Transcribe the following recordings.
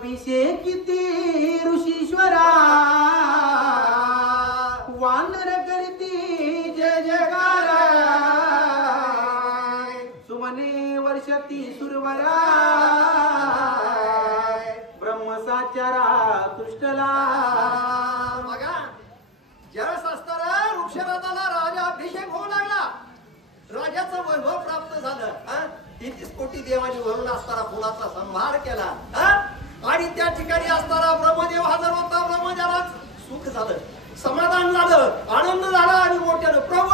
अभिषेकिती ऋषीश्वरा वानर करती जय जयकारा सुमने वर्षती सुरवरा ब्रह्मसाचारा तुष्टला. बघा ज्यावेळेस असताना वृक्षराजाला राजा अभिषेक होऊ लागला, राजाचं वैभव प्राप्त झालं. 33 कोटी देवानी वरून असताना फुलाचा संहार केला आणि त्या ठिकाणी असताना ब्रह्मदेव हजर होता. ब्रह्मदेवाला सुख झालं, समाधान झालं, आनंद झाला आणि मोठ्यानं प्रभू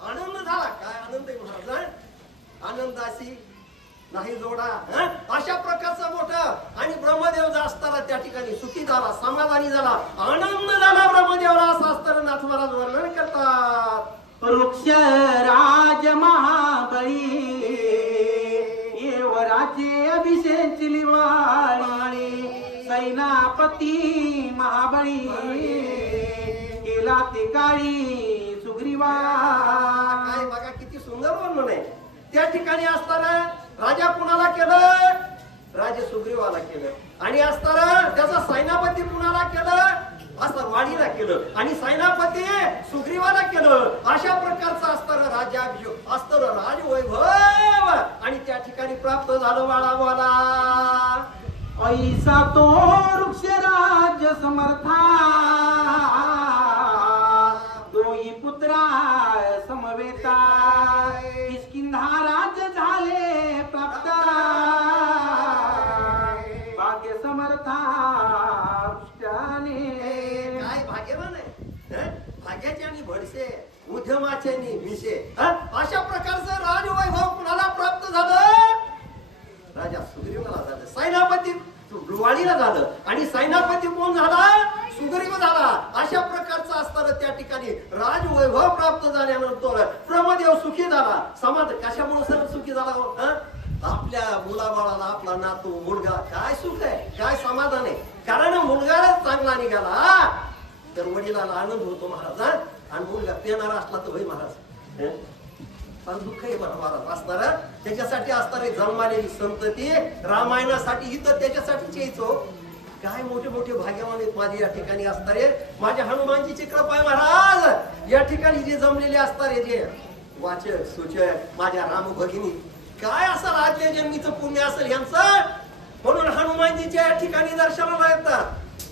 आनंद झाला. काय आनंद आहे महाराज, आनंदाशी नाही जोडा. अशा प्रकारचं मोठं आणि ब्रह्मदेव असताना त्या ठिकाणी सुखी झाला, समाधानी झाला, आनंद झाला ब्रह्मदेवला. असं असताना नाथ महाराज वर्णन करतात. वृक्ष राज महाबळी येवराचे अभिषेक लिवाळी सैनापती महाबळी केला ते काळी सुग्रीवा. काय बघा किती सुंदर वर्णन आहे. त्या ठिकाणी असताना राजा कुणाला केलं, राजे सुग्रीवाला केलं आणि असताना त्याचा सैनापती कुणाला केलं, असं वाडीला केलं आणि सैनापती सुग्रीवाला केलं. अशा प्रकारचं असताना राज्याभिषेक असताना राजवैभव आणि त्या ठिकाणी प्राप्त झालं. वाला ऐसा तो वृक्ष राज समर्था दोई पुत्रा समवेता किष्किंधा राज्य झाले प्राप्त भाग्य समर्था काय भाग्यवान आहे, भाग्याचे आणि भडसे उद्यमाचे आणि मिशे. अशा प्रकारचं राजवैभव कुणाला प्राप्त झालं, राजा सुग्रीवाला झालं, सैनापती वाडीला झालं आणि सैनापती कोण झाला, सुग्रीव झाला. अशा प्रकारचं असताना त्या ठिकाणी राजवैभव प्राप्त झाल्यानंतर ब्रह्मदेव सुखी झाला. समाज कशामुळे सर सुखी झाला, आपल्या मुलाबाळाला आपला नातू मुलगा, काय सुख आहे, काय समाधान आहे. कारण मुलगा चांगला निघाला तर वडिलाला आनंद होतो महाराज. आणि मुलगा पेणारा असला तर होय महाराज पण दुःख आहे महाराज असणार. त्याच्यासाठी असणारे जन्मालेली संतती रामायणासाठी इथं त्याच्यासाठीच यायचो. काय मोठे मोठे भाग्यवान आहेत माझे या ठिकाणी असणारे. माझ्या हनुमानजीची कृपा आहे महाराज. या ठिकाणी जे जमलेले असणारे जे वाचक सूचक माझ्या राम भगिनी, काय असं राज्य जन्मीचं पुण्य असेल यांचं. म्हणून हनुमानजीच्या या ठिकाणी दर्शनाला येतात,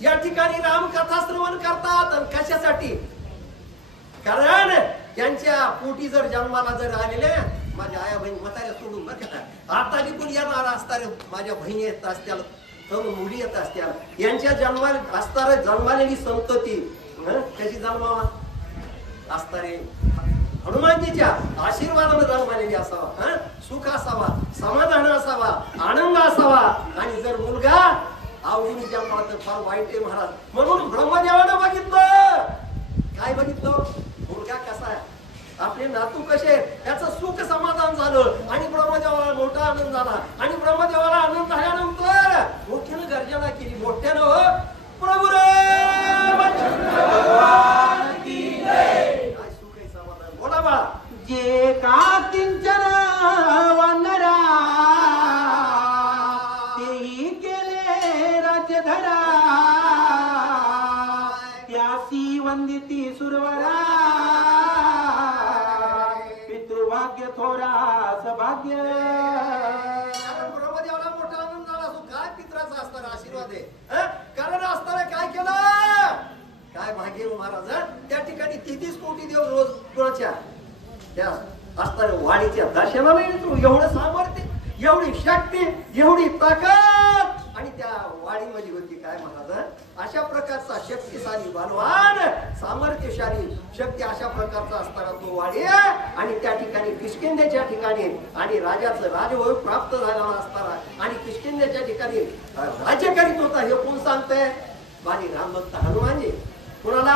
या ठिकाणी रामकथा श्रवण करतात. आणि कशासाठी, कारण त्यांच्या पोटी जर जन्माला जर आलेले माझ्या आया बहिणी म्हाताऱ्या सोडून नका आता पण येणार असणारे माझ्या बहिणी येत असत्याल, तरुण मुली येत असत्याल, यांच्या जन्माला असणारे जन्मालेली संतती त्याची जन्मावा असणारे हनुमानजीच्या आशीर्वादाने जन्मालेली असावा, सुख असावा, समाधान असावा, आनंद असावा. आणि जर मुलगा आवडीने जन्माला तर फार वाईट आहे महाराज. म्हणून ब्रह्मदेवानं बघितलं, काय बघितलं, मुलगा कसा आहे, आपले नातू कसे, त्याचं सुख समाधान झालं आणि ब्रह्मदेवाला मोठा आनंद झाला. आणि ब्रह्मदेवाला आनंद झाल्यानंतर मोठ्यानं गर्जना केली, मोठ्यानं प्रभू बोला बाळा. जे का किंचन वानरा तेही केले राज्यधरा त्यासी वंदिती सुरवरा पितृभाग्य थोरा सभाग्य. ब्रह्मदेवाला मोठा आनंद झाला असो, काय पित्राचा असणारा आशीर्वाद आहे. कारण असताना काय केलं, काय भाग्य महाराज. त्या ठिकाणी 33 कोटी देव रोज कुणाच्या त्या असणाऱ्या वाडीच्या दर्शनाला येतो. एवढं सामर्थ्य, एवढी शक्ती, एवढी ताकद आणि त्या वाडीमध्ये होती. काय महाराज, अशा प्रकारचा शक्तिशाली बलवान सामर्थ्यशाली शक्ती अशा प्रकारचा असताना तो वाडी आणि त्या ठिकाणी किष्किंधेच्या ठिकाणी आणि राजाचं राजवैभव प्राप्त झालेला असताना आणि किष्किंधेच्या ठिकाणी राज्य करीत होता. हे कोण सांगतंय, माझे रामभक्त हनुमानजी. कुणाला,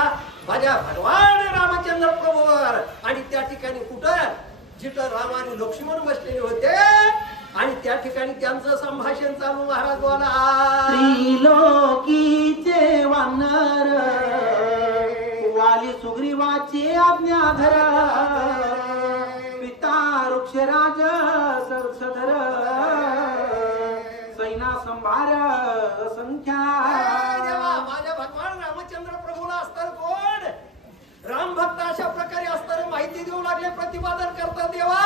माझ्या भगवान रामचंद्र प्रभूवर. आणि त्या ठिकाणी कुठं, जिथं राम आणि लक्ष्मण बसलेले होते आणि त्या ठिकाणी त्यांचं संभाषण चालू महाराज बोला. त्रिलोकीचे वानर वाली सुग्रीवाची आज्ञाधर पिता वृक्षराज वंशधर सैना संभार असंख्या. देवा, माझ्या भगवान रामचंद्र प्रभूला असतर कोण? राम भक्त अशा प्रकारे असतर माहिती देऊ लागले, प्रतिपादन करतात. देवा,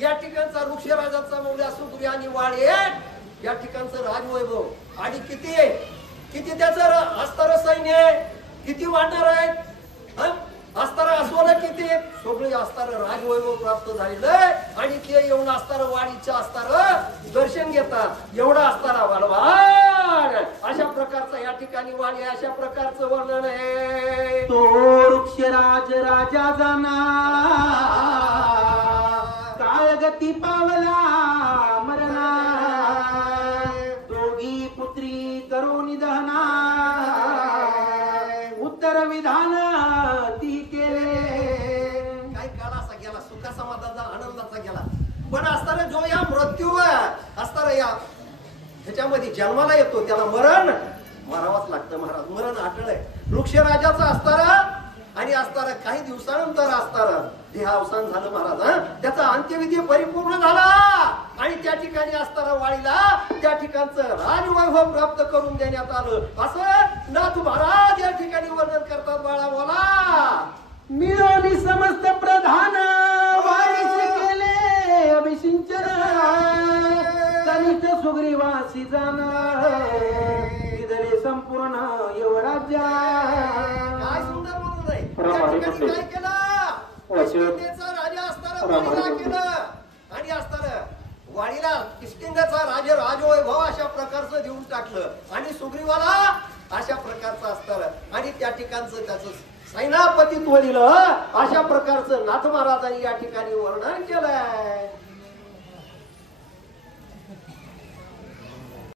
या ठिकाणचा वृक्षराजाचा मौल्या सुग्री आणि वाळे, या ठिकाणचं राजवैभव आणि किती त्याचं अस्तर सैन्य, किती वाढणार आहेत, अस्तर अस्वल किती, सगळे अस्तर राजवैभव प्राप्त झालेलं आणि ते येऊन अस्तर वाडीच्या अस्तर दर्शन घेतात. एवढा अस्तारा वाढवाड अशा प्रकारचा या ठिकाणी वाडी, अशा प्रकारचं वर्णन आहे. तो वृक्षराज राजा जाना काय गती पावला मरणा. दोघी पुत्री करून दहना उत्तर विधान ती केले. काही काळ असा गेला, सुखा समाधानाचा आनंदाचा गेला, पण असताना जो या मृत्यू असताना या ह्याच्यामध्ये जन्माला येतो त्याला मरण मारावंच लागतं. महाराज, मरण अटळ आहे. वृक्षराजाचा असताना आणि असताना काही दिवसानंतर असताना देहावसान झालं महाराज. त्याचा अंत्यविधी परिपूर्ण झाला आणि त्या ठिकाणी असताना वाडीला त्या ठिकाणचं राजवैभव प्राप्त करून देण्यात आलं, असं नाथ महाराज या ठिकाणी वर्णन करतात. बाळा बोला. मिळवली समस्त प्रधान वारीचे केले अभिषिंचन. कनिष्ठ सुग्रीवासी जाण दिदले संपूर्ण युवराज्य. काय सुंदर म्हणून आहे. त्या ठिकाणी काय केलं? किष्किंधेचा राजा असताना वाडीला केलं आणि असताना वाडीला किष्किंधेचा राजवैभव अशा प्रकारचं देऊन टाकलं आणि सुग्रीवाला अशा प्रकारचं असताना आणि त्या ठिकाणचं त्याचं सैनापतित्व दिलं. अशा प्रकारचं नाथ महाराजांनी या ठिकाणी वर्णन केलंय.